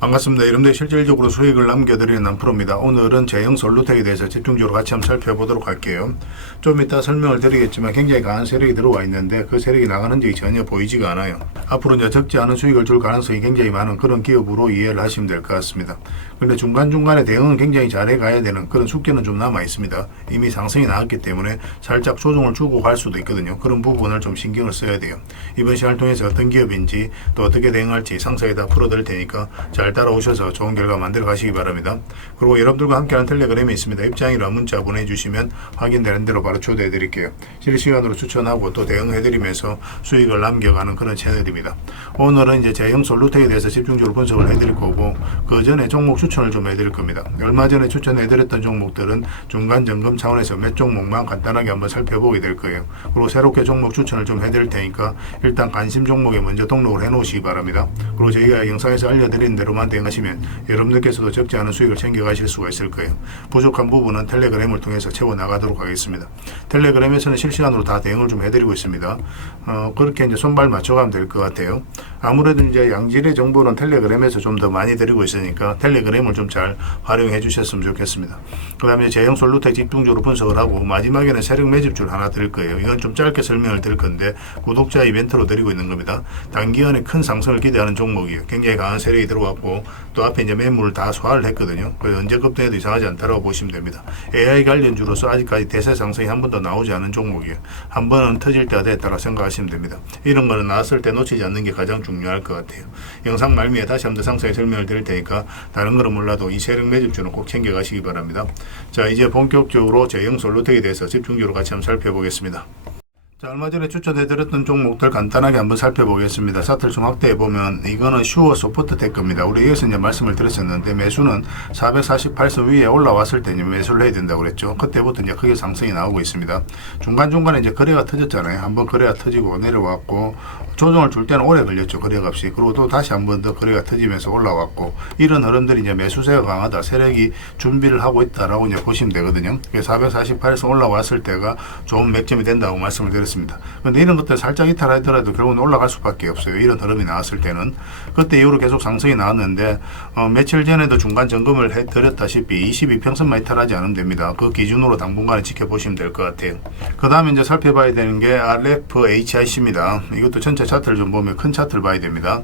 반갑습니다. 여러분들 실질적으로 수익을 남겨드리는 남프로입니다. 오늘은 제형 솔루텍에 대해서 집중적으로 같이 한번 살펴보도록 할게요. 좀 이따 설명을 드리겠지만 굉장히 강한 세력이 들어와 있는데 그 세력이 나가는 적이 전혀 보이지가 않아요. 앞으로 이제 적지 않은 수익을 줄 가능성이 굉장히 많은 그런 기업으로 이해를 하시면 될 것 같습니다. 그런데 중간중간에 대응은 굉장히 잘해 가야 되는 그런 숙제는 좀 남아 있습니다. 이미 상승이 나왔기 때문에 살짝 조정을 주고 갈 수도 있거든요. 그런 부분을 좀 신경을 써야 돼요. 이번 시간을 통해서 어떤 기업인지 또 어떻게 대응할지 상세히 다 풀어드릴 테니까 잘 따라오셔서 좋은 결과 만들어 가시기 바랍니다. 그리고 여러분들과 함께하는 텔레그램이 있습니다. 입장이라 문자 보내주시면 확인되는 대로 바로 초대해 드릴게요. 실시간으로 추천하고 또 대응해 드리면서 수익을 남겨가는 그런 채널입니다. 오늘은 이제 제형 솔루텍에 대해서 집중적으로 분석을 해 드릴 거고 그 전에 종목 추천을 좀 해 드릴 겁니다. 얼마 전에 추천해 드렸던 종목들은 중간 점검 차원에서 몇 종목만 간단하게 한번 살펴보게 될 거예요. 그리고 새롭게 종목 추천을 좀 해 드릴 테니까 일단 관심 종목에 먼저 등록을 해 놓으시기 바랍니다. 그리고 저희가 영상에서 알려드린 대로만 대응하시면 여러분들께서도 적지 않은 수익을 챙겨가실 수가 있을 거예요. 부족한 부분은 텔레그램을 통해서 채워나가도록 하겠습니다. 텔레그램에서는 실시간으로 다 대응을 좀 해드리고 있습니다. 그렇게 이제 손발 맞춰가면 될 것 같아요. 아무래도 이제 양질의 정보는 텔레그램에서 좀 더 많이 드리고 있으니까 텔레그램을 좀 잘 활용해 주셨으면 좋겠습니다. 그 다음에 제형 솔루텍 집중적으로 분석을 하고 마지막에는 세력 매집줄 하나 드릴 거예요. 이건 좀 짧게 설명을 드릴 건데 구독자 이벤트로 드리고 있는 겁니다. 단기간에 큰 상승을 기대하는 종목이에요. 굉장히 강한 세력이 들어왔고 또 앞에 이제 매물을 다 소화를 했거든요. 그래서 언제 급등해도 이상하지 않다고 보시면 됩니다. AI 관련주로서 아직까지 대세 상승이 한 번도 나오지 않은 종목이에요. 한 번은 터질 때가 됐다고 생각하시면 됩니다. 이런 거는 나왔을 때 놓치지 않는 게 가장 중요할 것 같아요. 영상 말미에 다시 한번 더 상세히 설명을 드릴 테니까 다른 거는 몰라도 이 세력 매집주는 꼭 챙겨가시기 바랍니다. 자, 이제 본격적으로 제형 솔루텍에 대해서 집중적으로 같이 한번 살펴보겠습니다. 자, 얼마 전에 추천해드렸던 종목들 간단하게 한번 살펴보겠습니다. 차트를 좀 확대해보면 이거는 슈어 소프트 테크입니다. 우리 여기서 이제 말씀을 드렸었는데 매수는 448선 위에 올라왔을 때 이제 매수를 해야 된다고 그랬죠. 그때부터 이제 크게 상승이 나오고 있습니다. 중간중간에 이제 거래가 터졌잖아요. 한번 거래가 터지고 내려왔고 조정을 줄 때는 오래 걸렸죠. 거래값이. 그리고 또 다시 한번 더 거래가 터지면서 올라왔고 이런 흐름들이 이제 매수세가 강하다. 세력이 준비를 하고 있다라고 이제 보시면 되거든요. 448에서 올라왔을 때가 좋은 맥점이 된다고 말씀을 드렸습니다. 그런데 이런 것들 살짝 이탈하더라도 결국은 올라갈 수밖에 없어요. 이런 흐름이 나왔을 때는. 그때 이후로 계속 상승이 나왔는데 며칠 전에도 중간 점검을 해드렸다시피 22평선만 이탈하지 않으면 됩니다. 그 기준으로 당분간에 지켜보시면 될 것 같아요. 그 다음에 이제 살펴봐야 되는 게 RFHIC입니다. 이것도 전체 차트를 좀 보면 큰 차트를 봐야 됩니다.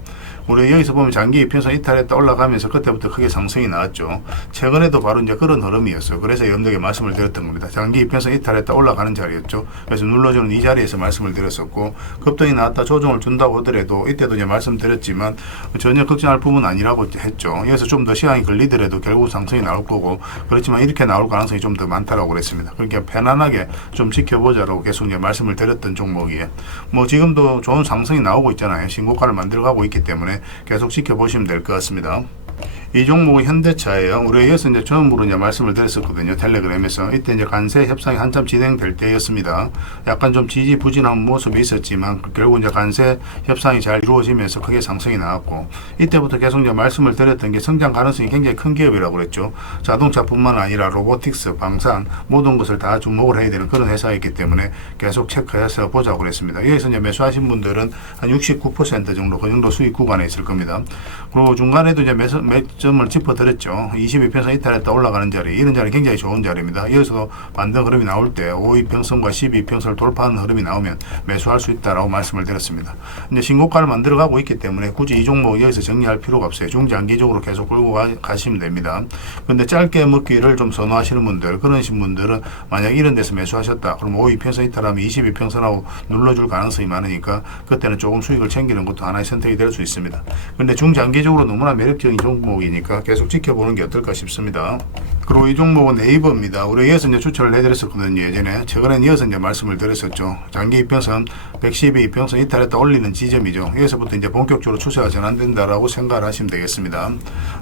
우리 여기서 보면 장기 이평선 이탈했다 올라가면서 그때부터 크게 상승이 나왔죠. 최근에도 바로 이제 그런 흐름이었어요. 그래서 여러분들에게 말씀을 드렸던 겁니다. 장기 이평선 이탈했다 올라가는 자리였죠. 그래서 눌러주는 이 자리에서 말씀을 드렸었고 급등이 나왔다 조정을 준다고 하더라도 이때도 이제 말씀드렸지만 전혀 걱정할 부분은 아니라고 했죠. 여기서 좀 더 시간이 걸리더라도 결국 상승이 나올 거고 그렇지만 이렇게 나올 가능성이 좀 더 많다라고 그랬습니다. 그러니까 편안하게 좀 지켜보자라고 계속 이제 말씀을 드렸던 종목이에요. 뭐 지금도 좋은 상승이 나오고 있잖아요. 신고가를 만들어가고 있기 때문에 계속 지켜보시면 될 것 같습니다. 이 종목은 현대차예요. 우리가 이어서 이제 처음으로 이제 말씀을 드렸었거든요. 텔레그램에서. 이때 이제 관세 협상이 한참 진행될 때였습니다. 약간 좀 지지부진한 모습이 있었지만 결국 이제 관세 협상이 잘 이루어지면서 크게 상승이 나왔고 이때부터 계속 이제 말씀을 드렸던 게 성장 가능성이 굉장히 큰 기업이라고 그랬죠. 자동차뿐만 아니라 로보틱스, 방산 모든 것을 다 주목을 해야 되는 그런 회사이기 때문에 계속 체크해서 보자고 그랬습니다. 여기서 이제 매수하신 분들은 한 69% 정도 그 정도 수익 구간에 있을 겁니다. 그리고 중간에도 이제 점을 짚어드렸죠. 22평선 이탈했다 올라가는 자리, 이런 자리 굉장히 좋은 자리입니다. 여기서 반등 흐름이 나올 때 5위평선과 12평선을 돌파하는 흐름이 나오면 매수할 수 있다라고 말씀을 드렸습니다. 이제 신고가를 만들어가고 있기 때문에 굳이 이 종목 여기서 정리할 필요가 없어요. 중장기적으로 계속 끌고 가시면 됩니다. 근데 짧게 먹기를 좀 선호하시는 분들, 그러신 분들은 만약 이런 데서 매수하셨다. 그럼 5위평선 이탈하면 22평선하고 눌러줄 가능성이 많으니까 그때는 조금 수익을 챙기는 것도 하나의 선택이 될 수 있습니다. 근데 중장기적으로 너무나 매력적인 종목이니까 계속 지켜보는 게 어떨까 싶습니다. 그리고 이 종목은 네이버입니다. 우리 이어서 이제 추천을 해드렸었거든요. 예전에. 최근엔 이어서 이제 말씀을 드렸었죠. 장기 이평선 112 이평선 이탈했다 올리는 지점이죠. 여기서부터 이제 본격적으로 추세가 전환된다라고 생각을 하시면 되겠습니다.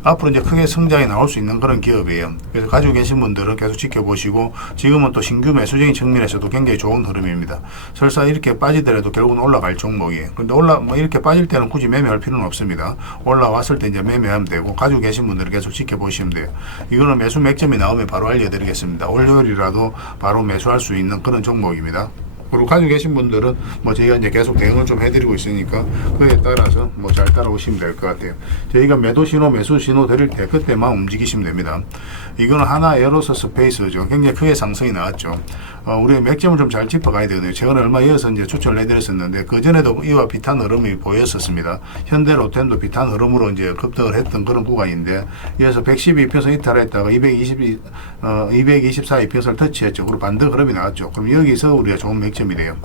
앞으로 이제 크게 성장이 나올 수 있는 그런 기업이에요. 그래서 가지고 계신 분들은 계속 지켜보시고 지금은 또 신규 매수적인 측면에서도 굉장히 좋은 흐름입니다. 설사 이렇게 빠지더라도 결국은 올라갈 종목이에요. 근데 이렇게 빠질 때는 굳이 매매할 필요는 없습니다. 올라왔을 때 이제 매매하면 되고 가지고 계신 분들은 계속 지켜보시면 돼요. 이거는 매수 맥점이 나오면 바로 알려드리겠습니다. 월요일이라도 바로 매수할 수 있는 그런 종목입니다. 그리고 가지고 계신 분들은 뭐 저희가 이제 계속 대응을 좀 해드리고 있으니까 그에 따라서 뭐 잘 따라오시면 될 것 같아요. 저희가 매도 신호, 매수 신호 드릴 때 그때만 움직이시면 됩니다. 이거는 하나 에어로서 스페이스죠. 굉장히 크게 상승이 나왔죠. 우리 맥점을 좀 잘 짚어가야 되거든요. 최근에 얼마 이어서 이제 추천을 해드렸었는데 그 전에도 이와 비슷한 흐름이 보였었습니다. 현대 로템도 비슷한 흐름으로 이제 급등을 했던 그런 구간인데 이어서 112평선 이탈했다가 224 이평선을 터치했죠. 그리고 반등 흐름이 나왔죠. 그럼 여기서 우리가 좋은 맥점이 돼요.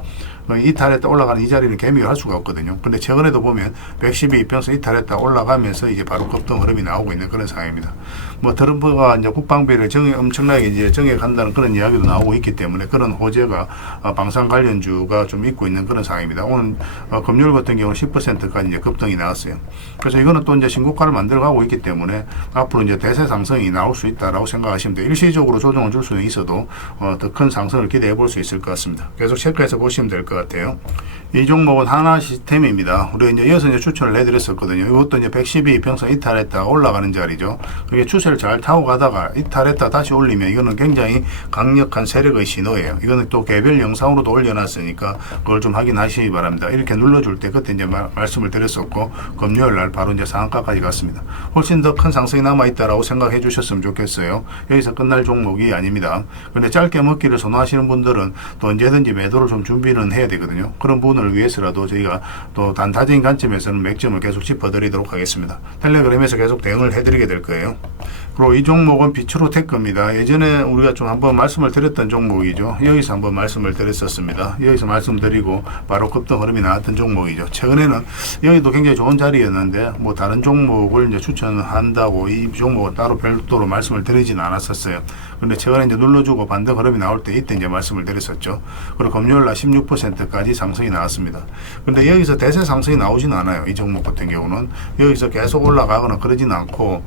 이탈했다 올라가는 이 자리는 개미가 할 수가 없거든요. 근데 최근에도 보면 112평선 이탈했다 올라가면서 이제 바로 급등 흐름이 나오고 있는 그런 상황입니다. 뭐 트럼프가 이제 국방비를 엄청나게 이제 정해간다는 그런 이야기도 나오고 있기 때문에 그런 호재가 방산 관련주가 좀 있고 있는 그런 상황입니다. 오늘 금요일 같은 경우는 10%까지 이제 급등이 나왔어요. 그래서 이거는 또 이제 신고가를 만들어가고 있기 때문에 앞으로 이제 대세 상승이 나올 수 있다라고 생각하시면 돼요. 일시적으로 조정을 줄 수는 있어도 더 큰 상승을 기대해 볼 수 있을 것 같습니다. 계속 체크해서 보시면 될 것 같아요. 이 종목은 하나 시스템입니다. 우리가 이제 이어서 이제 추천을 해드렸었거든요. 이것도 이제 112평선 이탈했다가 올라가는 자리죠. 그게 추세를 잘 타고 가다가 이탈했다 다시 올리면 이거는 굉장히 강력한 세력의 신호예요. 이거는 또 개별 영상으로도 올려놨으니까 그걸 좀 확인하시기 바랍니다. 이렇게 눌러줄 때 그때 이제 말씀을 드렸었고 금요일 날 바로 이제 상한가까지 갔습니다. 훨씬 더 큰 상승이 남아있다라고 생각해 주셨으면 좋겠어요. 여기서 끝날 종목이 아닙니다. 근데 짧게 먹기를 선호하시는 분들은 또 언제든지 매도를 좀 준비는 해야 되거든요. 그런 부분을 위해서라도 저희가 또 단타적인 관점에서는 맥점을 계속 짚어드리도록 하겠습니다. 텔레그램에서 계속 대응을 해드리게 될 거예요. 그리고 이 종목은 비추로 테크입니다. 예전에 우리가 좀 한번 말씀을 드렸던 종목이죠. 여기서 한번 말씀을 드렸었습니다. 여기서 말씀드리고 바로 급등 흐름이 나왔던 종목이죠. 최근에는 여기도 굉장히 좋은 자리였는데 뭐 다른 종목을 이제 추천한다고 이 종목은 따로 별도로 말씀을 드리진 않았었어요. 근데 최근에 이제 눌러주고 반등 흐름이 나올 때 이때 이제 말씀을 드렸었죠. 그리고 금요일 날 16%까지 상승이 나왔습니다. 근데 여기서 대세 상승이 나오진 않아요. 이 종목 같은 경우는 여기서 계속 올라가거나 그러진 않고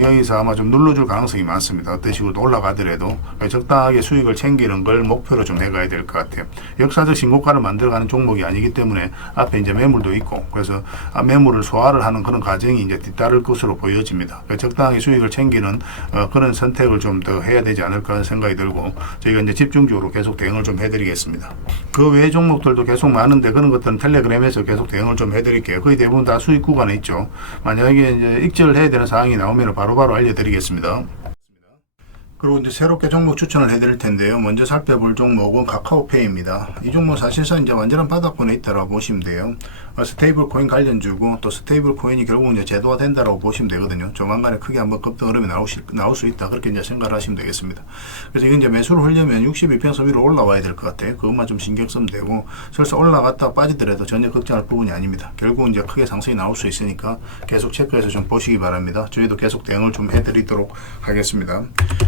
여기서 아마 좀 눌러줄 가능성이 많습니다. 어떤 식으로 올라가더라도 적당하게 수익을 챙기는 걸 목표로 좀 해가야 될 것 같아요. 역사적 신고가를 만들어가는 종목이 아니기 때문에 앞에 이제 매물도 있고 그래서 매물을 소화를 하는 그런 과정이 이제 뒤따를 것으로 보여집니다. 적당하게 수익을 챙기는 그런 선택을 좀 더 해야 되지 않을까 하는 생각이 들고 저희가 이제 집중적으로 계속 대응을 좀 해드리겠습니다. 그 외 종목들도 계속 많은데 그런 것들은 텔레그램에서 계속 대응을 좀 해드릴게요. 거의 대부분 다 수익 구간에 있죠. 만약에 이제 익절을 해야 되는 상황이 나오면 바로바로 알려드리겠습니다. 그리고 이제 새롭게 종목 추천을 해드릴 텐데요. 먼저 살펴볼 종목은 카카오페이입니다. 이 종목 사실상 이제 완전한 바닥권에 있다라고 보시면 돼요. 스테이블 코인 관련주고 또 스테이블 코인이 결국 이제 제도화 된다라고 보시면 되거든요. 조만간에 크게 한번 급등 흐름이 나올 수 있다. 그렇게 이제 생각을 하시면 되겠습니다. 그래서 이건 이제 매수를 하려면 62평선 위로 올라와야 될 것 같아요. 그것만 좀 신경 쓰면 되고 설사 올라갔다 빠지더라도 전혀 걱정할 부분이 아닙니다. 결국 이제 크게 상승이 나올 수 있으니까 계속 체크해서 좀 보시기 바랍니다. 저희도 계속 대응을 좀 해드리도록 하겠습니다.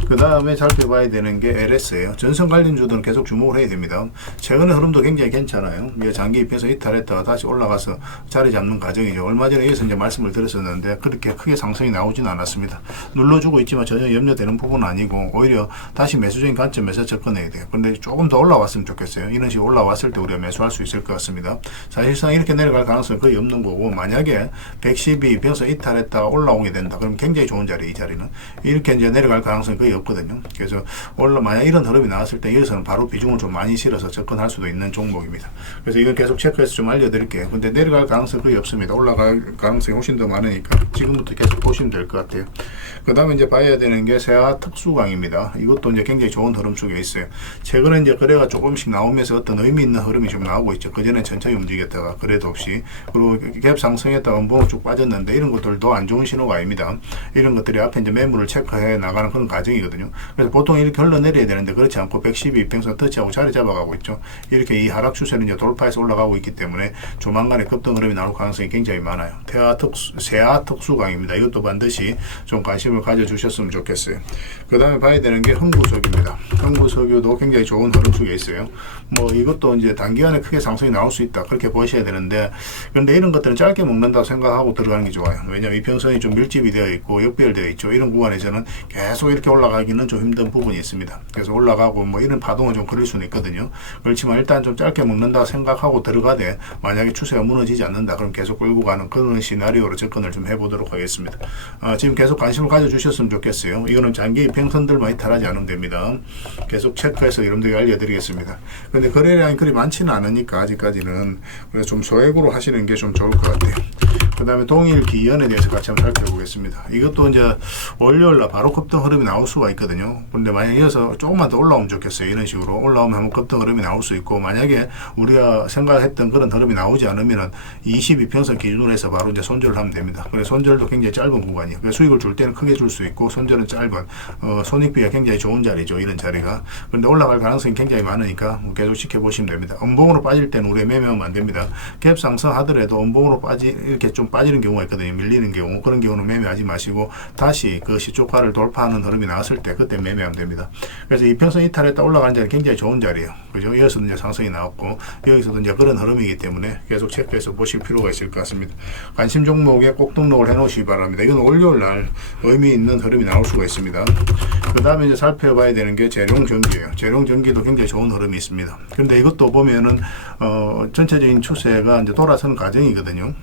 그 다음에 살펴봐야 되는 게 LS예요. 전선 관련주들은 계속 주목을 해야 됩니다. 최근의 흐름도 굉장히 괜찮아요. 장기 입에서 이탈했다가 다시 올라가서 자리 잡는 과정이죠. 얼마 전에 여기서 이제 말씀을 드렸었는데 그렇게 크게 상승이 나오지는 않았습니다. 눌러주고 있지만 전혀 염려되는 부분은 아니고 오히려 다시 매수적인 관점에서 접근해야 돼요. 그런데 조금 더 올라왔으면 좋겠어요. 이런 식으로 올라왔을 때 우리가 매수할 수 있을 것 같습니다. 사실상 이렇게 내려갈 가능성은 거의 없는 거고 만약에 112평선 이탈했다가 올라오게 된다. 그럼 굉장히 좋은 자리 이 자리는 이렇게 이제 내려갈 가능성이 거의 없거든요. 그래서 만약 이런 흐름이 나왔을 때 여기서는 바로 비중을 좀 많이 실어서 접근할 수도 있는 종목입니다. 그래서 이건 계속 체크해서 좀 알려드릴게요. 근데 내려갈 가능성이 거의 없습니다. 올라갈 가능성이 훨씬 더 많으니까 지금부터 계속 보시면 될 것 같아요. 그 다음에 이제 봐야 되는 게 세아 특수강입니다. 이것도 이제 굉장히 좋은 흐름 속에 있어요. 최근에 이제 거래가 조금씩 나오면서 어떤 의미 있는 흐름이 좀 나오고 있죠. 그전에 천천히 움직였다가 거래도 없이 그리고 갭 상승했다가 음봉을 쭉 빠졌는데 이런 것들도 안 좋은 신호가 아닙니다. 이런 것들이 앞에 이제 매물을 체크해 나가는 그런 과정이거든요. 그래서 보통 이렇게 흘러내려야 되는데 그렇지 않고 112평선 터치하고 자리 잡아가고 있죠. 이렇게 이 하락 추세는 이제 돌파해서 올라가고 있기 때문에 조만간에 급등 흐름이 나올 가능성이 굉장히 많아요. 세아 특수강입니다. 이것도 반드시 좀 관심을 가져주셨으면 좋겠어요. 그 다음에 봐야 되는 게 흥구석유입니다. 흥구석유도 굉장히 좋은 흐름 속에 있어요. 뭐 이것도 이제 단기간에 크게 상승이 나올 수 있다. 그렇게 보셔야 되는데 그런데 이런 것들은 짧게 먹는다고 생각하고 들어가는 게 좋아요. 왜냐하면 이평선이 좀 밀집이 되어 있고 역별되어 있죠. 이런 구간에서는 계속 이렇게 올라가기는 좀 힘든 부분이 있습니다. 그래서 올라가고 뭐 이런 파동은 좀 그럴 수는 있거든요. 그렇지만 일단 좀 짧게 먹는다 생각하고 들어가되 만약에 추세가 주가가 무너지지 않는다. 그럼 계속 끌고 가는 그런 시나리오로 접근을 좀 해보도록 하겠습니다. 지금 계속 관심을 가져주셨으면 좋겠어요. 이거는 장기 평선들만 이탈하지 않으면 됩니다. 계속 체크해서 여러분들에게 알려드리겠습니다. 근데 거래량이 그리 많지는 않으니까 아직까지는 그래서 좀 소액으로 하시는 게 좀 좋을 것 같아요. 그 다음에 동일 기연에 대해서 같이 한번 살펴보겠습니다. 이것도 이제 월요일날 바로 급등 흐름이 나올 수가 있거든요. 근데 만약에 이어서 조금만 더 올라오면 좋겠어요. 이런 식으로 올라오면 한번 급등 흐름이 나올 수 있고, 만약에 우리가 생각했던 그런 흐름이 나오지 않으면은 22평선 기준으로 해서 바로 이제 손절을 하면 됩니다. 그래서 손절도 굉장히 짧은 구간이에요. 그래서 수익을 줄 때는 크게 줄 수 있고, 손절은 짧은, 손익비가 굉장히 좋은 자리죠. 이런 자리가. 그런데 올라갈 가능성이 굉장히 많으니까 계속 지켜보시면 됩니다. 음봉으로 빠질 때는 우리 매매하면 안 됩니다. 갭 상승하더라도 음봉으로 이렇게 좀 빠지는 경우가 있거든요. 밀리는 경우. 그런 경우는 매매하지 마시고 다시 그 시초가를 돌파하는 흐름이 나왔을 때 그때 매매하면 됩니다. 그래서 이 평선 이탈했다 올라가는 자리 굉장히 좋은 자리예요. 그죠? 여기서도 이제 상승이 나왔고 여기서도 이제 그런 흐름이기 때문에 계속 체크해서 보실 필요가 있을 것 같습니다. 관심 종목에 꼭 등록을 해 놓으시기 바랍니다. 이건 월요일 날 의미 있는 흐름이 나올 수가 있습니다. 그 다음에 이제 살펴봐야 되는 게 재룡전기예요. 재룡전기도 굉장히 좋은 흐름이 있습니다. 근데 이것도 보면은 전체적인 추세가 이제 돌아서는 과정이거든요.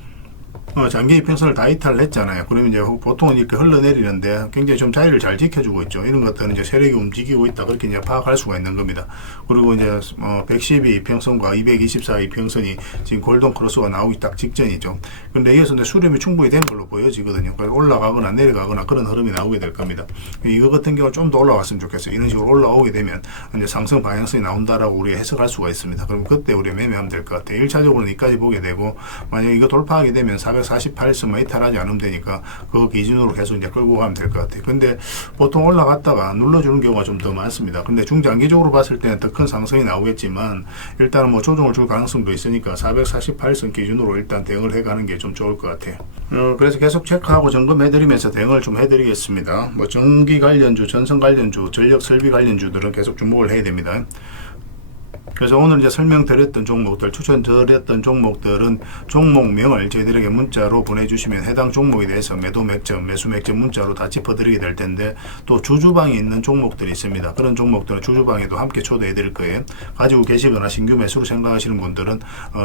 장기 이평선을 다 이탈을 했잖아요. 그러면 이제 보통은 이렇게 흘러내리는데 굉장히 좀 자리를 잘 지켜주고 있죠. 이런 것들은 이제 세력이 움직이고 있다. 그렇게 이제 파악할 수가 있는 겁니다. 그리고 이제 112 이평선과 224 이평선이 지금 골든 크로스가 나오기 딱 직전이죠. 근데 여기서 이제 수렴이 충분히 된 걸로 보여지거든요. 그래서 올라가거나 내려가거나 그런 흐름이 나오게 될 겁니다. 이거 같은 경우는 좀 더 올라왔으면 좋겠어요. 이런 식으로 올라오게 되면 이제 상승 방향성이 나온다라고 우리가 해석할 수가 있습니다. 그럼 그때 우리가 매매하면 될 것 같아요. 1차적으로는 이까지 보게 되고, 만약에 이거 돌파하게 되면 448선만 이탈하지 않으면 되니까 그 기준으로 계속 이제 끌고 가면 될 것 같아요. 근데 보통 올라갔다가 눌러주는 경우가 좀 더 많습니다. 근데 중장기적으로 봤을 때는 더 큰 상승이 나오겠지만 일단은 뭐 조정을 줄 가능성도 있으니까 448선 기준으로 일단 대응을 해가는 게 좀 좋을 것 같아요. 그래서 계속 체크하고 점검해드리면서 대응을 좀 해드리겠습니다. 뭐 전기 관련주, 전선 관련주, 전력 설비 관련주들은 계속 주목을 해야 됩니다. 그래서 오늘 이제 설명드렸던 종목들, 추천드렸던 종목들은 종목명을 저희들에게 문자로 보내주시면 해당 종목에 대해서 매도 맥점, 매수 맥점 문자로 다 짚어드리게 될 텐데, 또 주주방에 있는 종목들이 있습니다. 그런 종목들은 주주방에도 함께 초대해 드릴 거예요. 가지고 계시거나 신규 매수로 생각하시는 분들은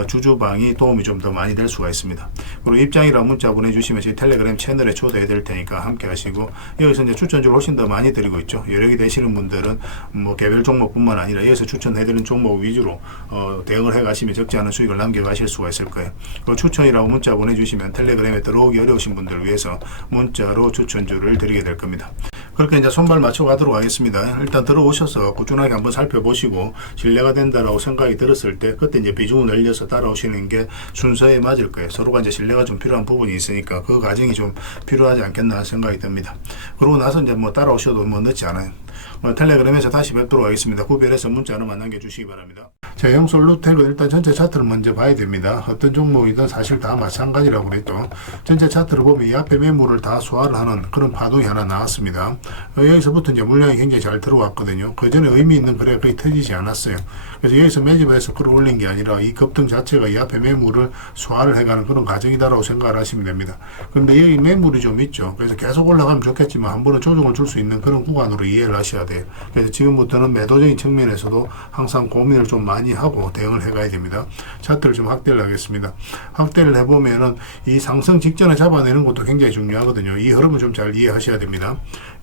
주주방이 도움이 좀 더 많이 될 수가 있습니다. 그리고 입장이라고 문자 보내주시면 저희 텔레그램 채널에 초대해 드릴 테니까 함께 하시고, 여기서 이제 추천주를 훨씬 더 많이 드리고 있죠. 여력이 되시는 분들은 뭐 개별 종목뿐만 아니라 여기서 추천해 드리는 종목 위주로 대응을 해가시면 적지 않은 수익을 남겨가실 수가 있을 거예요. 추천이라고 문자 보내주시면 텔레그램에 들어오기 어려우신 분들을 위해서 문자로 추천주를 드리게 될 겁니다. 그렇게 이제 손발 맞춰 가도록 하겠습니다. 일단 들어오셔서 꾸준하게 한번 살펴보시고 신뢰가 된다라고 생각이 들었을 때 그때 이제 비중을 늘려서 따라오시는 게 순서에 맞을 거예요. 서로가 이제 신뢰가 좀 필요한 부분이 있으니까 그 과정이 좀 필요하지 않겠나 생각이 듭니다. 그러고 나서 이제 뭐 따라오셔도 뭐 늦지 않아요. 텔레그램에서 다시 뵙도록 하겠습니다. 구별해서 문자 하나만 남겨주시기 바랍니다. 제형 솔루텍은 일단 전체 차트를 먼저 봐야 됩니다. 어떤 종목이든 사실 다 마찬가지라고 그랬죠. 전체 차트를 보면 이 앞에 매물을 다 소화를 하는 그런 파동이 하나 나왔습니다. 여기서부터 이제 물량이 굉장히 잘 들어왔거든요. 그 전에 의미 있는 거래가 거의 터지지 않았어요. 그래서 여기서 매집해서 끌어올린 게 아니라 이 급등 자체가 이 앞에 매물을 소화를 해가는 그런 과정이다라고 생각을 하시면 됩니다. 그런데 여기 매물이 좀 있죠. 그래서 계속 올라가면 좋겠지만 한 번은 조정을 줄 수 있는 그런 구간으로 이해를 하셔야 돼요. 그래서 지금부터는 매도적인 측면에서도 항상 고민을 좀 많이 하고 대응을 해가야 됩니다. 차트를 좀 확대를 하겠습니다. 확대를 해보면은 이 상승 직전에 잡아내는 것도 굉장히 중요하거든요. 이 흐름을 좀 잘 이해하셔야 됩니다.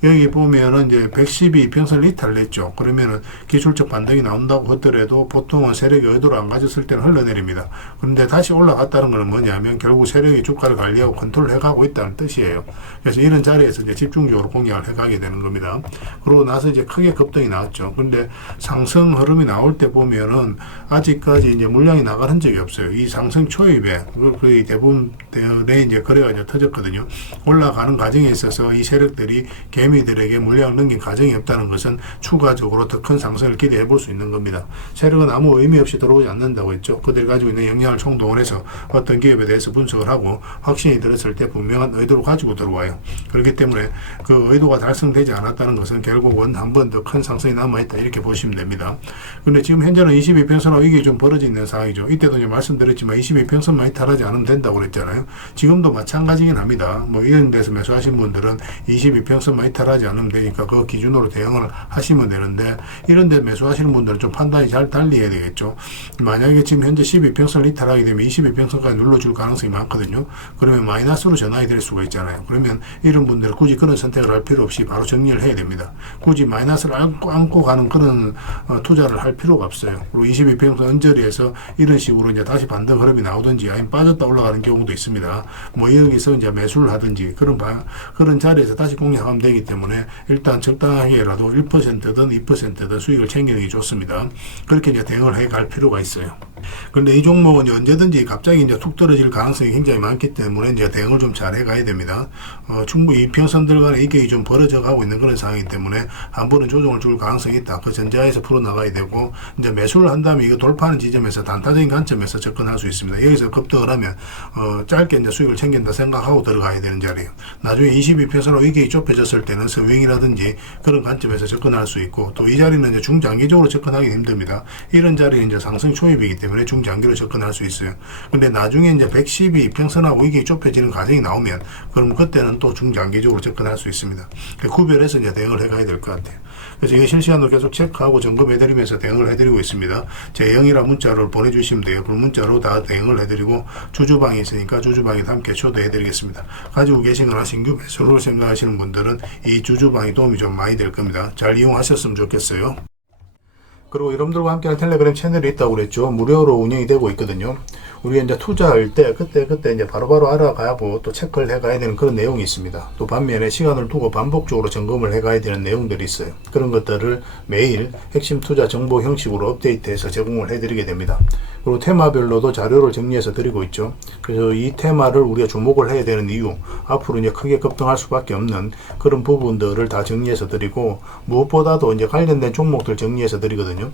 여기 보면은 이제 112 이평선을 이탈했죠. 그러면은 기술적 반등이 나온다고 하더라도 보통은 세력이 의도를 안 가졌을 때는 흘러내립니다. 그런데 다시 올라갔다는 것은 뭐냐면 결국 세력이 주가를 관리하고 컨트롤 해가고 있다는 뜻이에요. 그래서 이런 자리에서 이제 집중적으로 공략을 해가게 되는 겁니다. 그러고 나서 이제 크게 급등이 나왔죠. 근데 상승 흐름이 나올 때 보면은 아직까지 이제 물량이 나가는 적이 없어요. 이 상승 초입에 거의 대부분의 이제 거래가 이제 터졌거든요. 올라가는 과정에 있어서 이 세력들이 개미들에게 물량을 넘긴 과정이 없다는 것은 추가적으로 더 큰 상승을 기대해 볼 수 있는 겁니다. 세력은 아무 의미 없이 들어오지 않는다고 했죠. 그들이 가지고 있는 역량을 총동원해서 어떤 기업에 대해서 분석을 하고 확신이 들었을 때 분명한 의도를 가지고 들어와요. 그렇기 때문에 그 의도가 달성되지 않았다는 것은 결국은 보면 한 번 더 큰 상승이 남아있다 이렇게 보시면 됩니다. 근데 지금 현재는 22평선하고 이게 좀 벌어져 있는 상황이죠. 이때도 이제 말씀드렸지만 22평선만 이탈하지 않으면 된다고 그랬잖아요. 지금도 마찬가지긴 합니다. 뭐 이런 데서 매수하신 분들은 22평선만 이탈하지 않으면 되니까 그 기준으로 대응을 하시면 되는데, 이런 데 매수하시는 분들은 좀 판단이 잘 달리해야 되겠죠. 만약에 지금 현재 12평선을 이탈하게 되면 22평선까지 눌러줄 가능성이 많거든요. 그러면 마이너스로 전환이 될 수가 있잖아요. 그러면 이런 분들은 굳이 그런 선택을 할 필요 없이 바로 정리를 해야 됩니다. 굳이 마이너스를 안고 가는 그런 투자를 할 필요가 없어요. 그리고 22평선 언저리에서 이런 식으로 이제 다시 반등 흐름이 나오든지 아니면 빠졌다 올라가는 경우도 있습니다. 뭐 여기서 이제 매수를 하든지 그런 자리에서 다시 공략하면 되기 때문에 일단 적당하게라도 1%든 2%든 수익을 챙기는 게 좋습니다. 그렇게 이제 대응을 해 갈 필요가 있어요. 근데 이 종목은 이제 언제든지 갑자기 이제 툭 떨어질 가능성이 굉장히 많기 때문에 이제 대응을 좀 잘 해가야 됩니다. 충분히 이평선들 간에 이게 좀 벌어져 가고 있는 그런 상황이기 때문에 한 번은 조정을 줄 가능성이 있다. 그 전자에서 풀어나가야 되고, 이제 매수를 한다면 이거 돌파하는 지점에서 단타적인 관점에서 접근할 수 있습니다. 여기서 급등을 하면 짧게 이제 수익을 챙긴다 생각하고 들어가야 되는 자리예요. 나중에 22평선으로 이게 좁혀졌을 때는 스윙이라든지 그런 관점에서 접근할 수 있고, 또 이 자리는 이제 중장기적으로 접근하기 힘듭니다. 이런 자리는 이제 상승 초입이기 때문에 중장기로 접근할 수 있어요. 근데 나중에 이제 112평선하고 이게 좁혀지는 과정이 나오면 그럼 그때는 또 중장기적으로 접근할 수 있습니다. 구별해서 이제 대응을 해가야 될 것 같아요. 그래서 이게 실시간으로 계속 체크하고 점검해드리면서 대응을 해드리고 있습니다. 제0이라 문자를 보내주시면 돼요. 그 문자로 다 대응을 해드리고, 주주방이 있으니까 주주방에 함께 초대해드리겠습니다. 가지고 계시거나 신규 매수를 생각하시는 분들은 이 주주방이 도움이 좀 많이 될 겁니다. 잘 이용하셨으면 좋겠어요. 그리고 여러분들과 함께하는 텔레그램 채널이 있다고 그랬죠. 무료로 운영이 되고 있거든요. 우리가 이제 투자할 때 그때 이제 바로바로 알아가고 또 체크를 해가야 되는 그런 내용이 있습니다. 또 반면에 시간을 두고 반복적으로 점검을 해가야 되는 내용들이 있어요. 그런 것들을 매일 핵심 투자 정보 형식으로 업데이트해서 제공을 해드리게 됩니다. 그리고 테마별로도 자료를 정리해서 드리고 있죠. 그래서 이 테마를 우리가 주목을 해야 되는 이유, 앞으로 이제 크게 급등할 수밖에 없는 그런 부분들을 다 정리해서 드리고, 무엇보다도 이제 관련된 종목들 정리해서 드리거든요.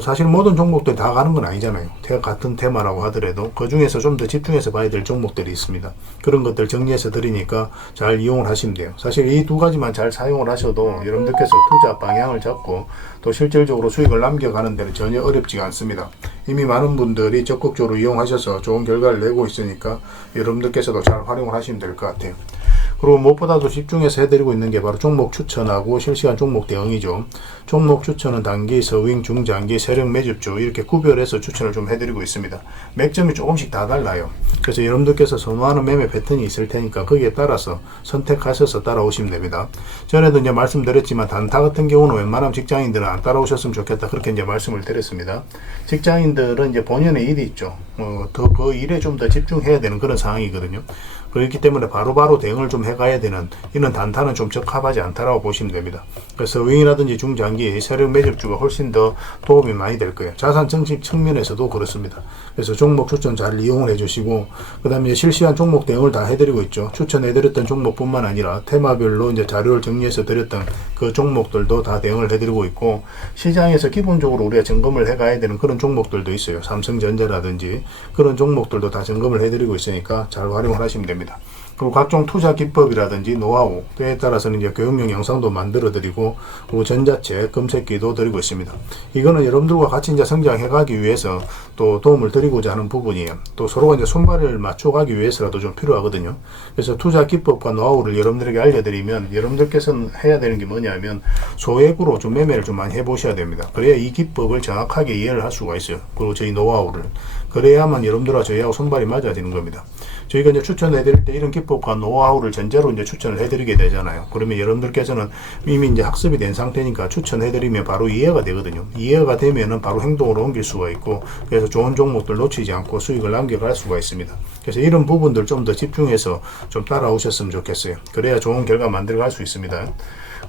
사실 모든 종목들이 다 가는 건 아니잖아요. 같은 테마라고 하더라도 그 중에서 좀 더 집중해서 봐야 될 종목들이 있습니다. 그런 것들 정리해서 드리니까 잘 이용을 하시면 돼요. 사실 이 두 가지만 잘 사용을 하셔도 여러분들께서 투자 방향을 잡고 또 실질적으로 수익을 남겨가는 데는 전혀 어렵지가 않습니다. 이미 많은 분들이 적극적으로 이용하셔서 좋은 결과를 내고 있으니까 여러분들께서도 잘 활용을 하시면 될 것 같아요. 그리고 무엇보다도 집중해서 해드리고 있는 게 바로 종목 추천하고 실시간 종목 대응이죠. 종목 추천은 단기, 서윙, 중장기, 세력 매집주 이렇게 구별해서 추천을 좀 해드리고 있습니다. 맥점이 조금씩 다 달라요. 그래서 여러분들께서 선호하는 매매 패턴이 있을 테니까 거기에 따라서 선택하셔서 따라오시면 됩니다. 전에도 이제 말씀드렸지만 단타 같은 경우는 웬만하면 직장인들은 안 따라오셨으면 좋겠다, 그렇게 이제 말씀을 드렸습니다. 직장인들은 이제 본연의 일이 있죠. 더 그 일에 좀 더 집중해야 되는 그런 상황이거든요. 그렇기 때문에 바로바로 대응을 좀 해가야 되는 이런 단타는 좀 적합하지 않다라고 보시면 됩니다. 그래서 서윙이라든지 중장기 세력 매집주가 훨씬 더 도움이 많이 될 거예요. 자산 증식 측면에서도 그렇습니다. 그래서 종목 추천 잘 이용을 해주시고, 그 다음에 실시간 종목 대응을 다 해드리고 있죠. 추천해드렸던 종목뿐만 아니라 테마별로 이제 자료를 정리해서 드렸던 그 종목들도 다 대응을 해드리고 있고, 시장에서 기본적으로 우리가 점검을 해가야 되는 그런 종목들도 있어요. 삼성전자라든지 그런 종목들도 다 점검을 해드리고 있으니까 잘 활용을 하시면 됩니다. 그리고 각종 투자 기법이라든지 노하우, 때에 따라서는 이제 교육용 영상도 만들어 드리고, 그리고 전자책, 검색기도 드리고 있습니다. 이거는 여러분들과 같이 이제 성장해 가기 위해서 또 도움을 드리고자 하는 부분이에요. 또 서로가 이제 손발을 맞춰 가기 위해서라도 좀 필요하거든요. 그래서 투자 기법과 노하우를 여러분들에게 알려드리면 여러분들께서는 해야 되는 게 뭐냐면 소액으로 좀 매매를 좀 많이 해보셔야 됩니다. 그래야 이 기법을 정확하게 이해를 할 수가 있어요. 그리고 저희 노하우를. 그래야만 여러분들과 저희하고 손발이 맞아지는 겁니다. 저희가 이제 추천해드릴 때 이런 기법과 노하우를 전제로 이제 추천을 해드리게 되잖아요. 그러면 여러분들께서는 이미 이제 학습이 된 상태니까 추천해드리면 바로 이해가 되거든요. 이해가 되면은 바로 행동으로 옮길 수가 있고, 그래서 좋은 종목들 놓치지 않고 수익을 남겨갈 수가 있습니다. 그래서 이런 부분들 좀 더 집중해서 좀 따라오셨으면 좋겠어요. 그래야 좋은 결과 만들어갈 수 있습니다.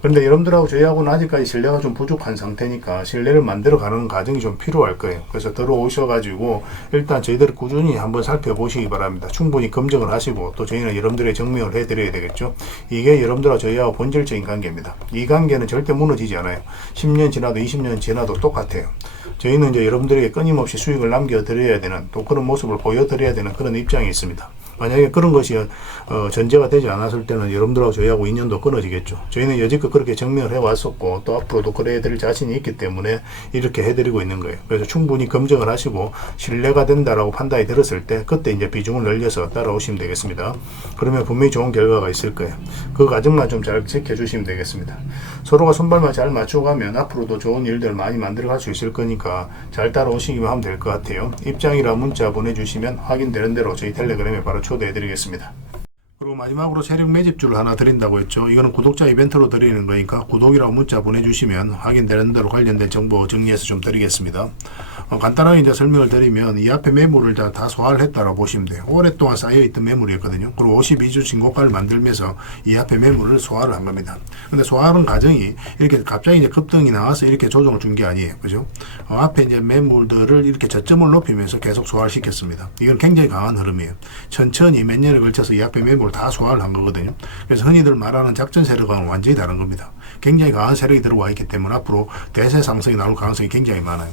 그런데 여러분들하고 저희하고는 아직까지 신뢰가 좀 부족한 상태니까 신뢰를 만들어가는 과정이 좀 필요할 거예요. 그래서 들어오셔가지고 일단 저희들을 꾸준히 한번 살펴보시기 바랍니다. 충분히 검증을 하시고, 또 저희는 여러분들의 증명을 해드려야 되겠죠. 이게 여러분들하고 저희하고 본질적인 관계입니다. 이 관계는 절대 무너지지 않아요. 10년 지나도 20년 지나도 똑같아요. 저희는 이제 여러분들에게 끊임없이 수익을 남겨드려야 되는, 또 그런 모습을 보여드려야 되는 그런 입장이 있습니다. 만약에 그런 것이 전제가 되지 않았을 때는 여러분들하고 저희하고 인연도 끊어지겠죠. 저희는 여지껏 그렇게 정리를 해왔었고 또 앞으로도 그래 드릴 자신이 있기 때문에 이렇게 해드리고 있는 거예요. 그래서 충분히 검증을 하시고 신뢰가 된다라고 판단이 들었을 때 그때 이제 비중을 늘려서 따라오시면 되겠습니다. 그러면 분명히 좋은 결과가 있을 거예요. 그 과정만 좀 잘 지켜주시면 되겠습니다. 서로가 손발만 잘 맞추고 가면 앞으로도 좋은 일들을 많이 만들어갈 수 있을 거니까 잘 따라오시기만 하면 될 것 같아요. 입장이라 문자 보내주시면 확인되는 대로 저희 텔레그램에 바로 초대해드리겠습니다. 그리고 마지막으로 세력 매집주를 하나 드린다고 했죠. 이거는 구독자 이벤트로 드리는 거니까 구독이라고 문자 보내주시면 확인되는 대로 관련된 정보 정리해서 좀 드리겠습니다. 간단하게 이제 설명을 드리면 이 앞에 매물을 다 소화를 했다라고 보시면 돼요. 오랫동안 쌓여있던 매물이었거든요. 그리고 52주 신고가를 만들면서 이 앞에 매물을 소화를 한 겁니다. 근데 소화하는 과정이 이렇게 갑자기 이제 급등이 나와서 이렇게 조정을 준 게 아니에요. 그죠? 앞에 이제 매물들을 이렇게 저점을 높이면서 계속 소화를 시켰습니다. 이건 굉장히 강한 흐름이에요. 천천히 몇 년에 걸쳐서 이 앞에 매물을 다 소화를 한 거거든요. 그래서 흔히들 말하는 작전 세력과는 완전히 다른 겁니다. 굉장히 강한 세력이 들어와 있기 때문에 앞으로 대세 상승이 나올 가능성이 굉장히 많아요.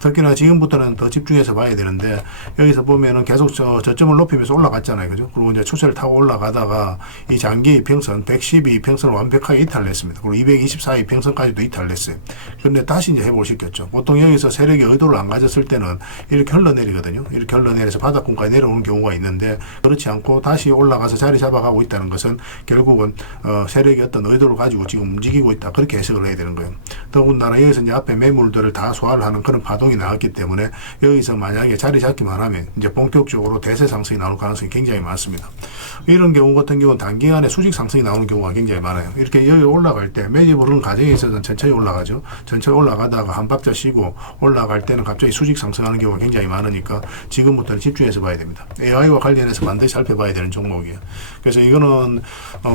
특히나 지금부터는 더 집중해서 봐야 되는데 여기서 보면은 계속 저점을 높이면서 올라갔잖아요. 그죠? 그리고 이제 추세를 타고 올라가다가 이 장기 이평선 112 이평선을 완벽하게 이탈했습니다. 그리고 224 이평선까지도 이탈했어요. 그런데 다시 이제 회복을 시켰죠. 보통 여기서 세력이 의도를 안 가졌을 때는 이렇게 흘러내리거든요. 이렇게 흘러내려서 바닥권까지 내려오는 경우가 있는데 그렇지 않고 다시 올라가서 자리 잡아가고 있다는 것은 결국은 세력이 어떤 의도를 가지고 지금 움직이고 있다. 그렇게 해석을 해야 되는 거예요. 더군다나 여기서 이제 앞에 매물들을 다 소화를 하는 그런 파동이 나왔기 때문에 여기서 만약에 자리 잡기만 하면 이제 본격적으로 대세 상승이 나올 가능성이 굉장히 많습니다. 이런 경우 같은 경우는 단기간에 수직 상승이 나오는 경우가 굉장히 많아요. 이렇게 여기 올라갈 때 매집을 하는 과정에 있어서는 천천히 올라가죠. 천천히 올라가다가 한 박자 쉬고 올라갈 때는 갑자기 수직 상승하는 경우가 굉장히 많으니까 지금부터는 집중해서 봐야 됩니다. AI와 관련해서 반드시 살펴봐야 되는 종목이에요. 그래서 이거는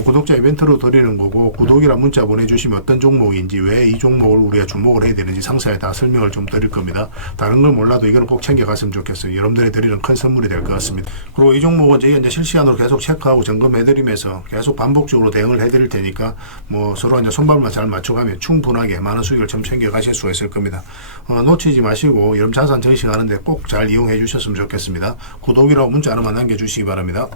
구독자 이벤트로 드리는 거고 구독이란 문자 보내주시면 어떤 종목인지 왜 이 종목을 우리가 주목을 해야 되는지 상세하게 다 설명을 좀 드릴 겁니다. 다른 걸 몰라도 이거는 꼭 챙겨갔으면 좋겠어요. 여러분들이 드리는 큰 선물이 될 것 같습니다. 그리고 이 종목은 저희가 이제 실시간으로 계속 체크하고 점검해드리면서 계속 반복적으로 대응을 해드릴 테니까 뭐 서로 이제 손발만 잘 맞춰가면 충분하게 많은 수익을 좀 챙겨가실 수가 있을 겁니다. 놓치지 마시고 여러분 자산 전시하는데 꼭 잘 이용해 주셨으면 좋겠습니다. 구독이라고 문자 하나만 남겨주시기 바랍니다.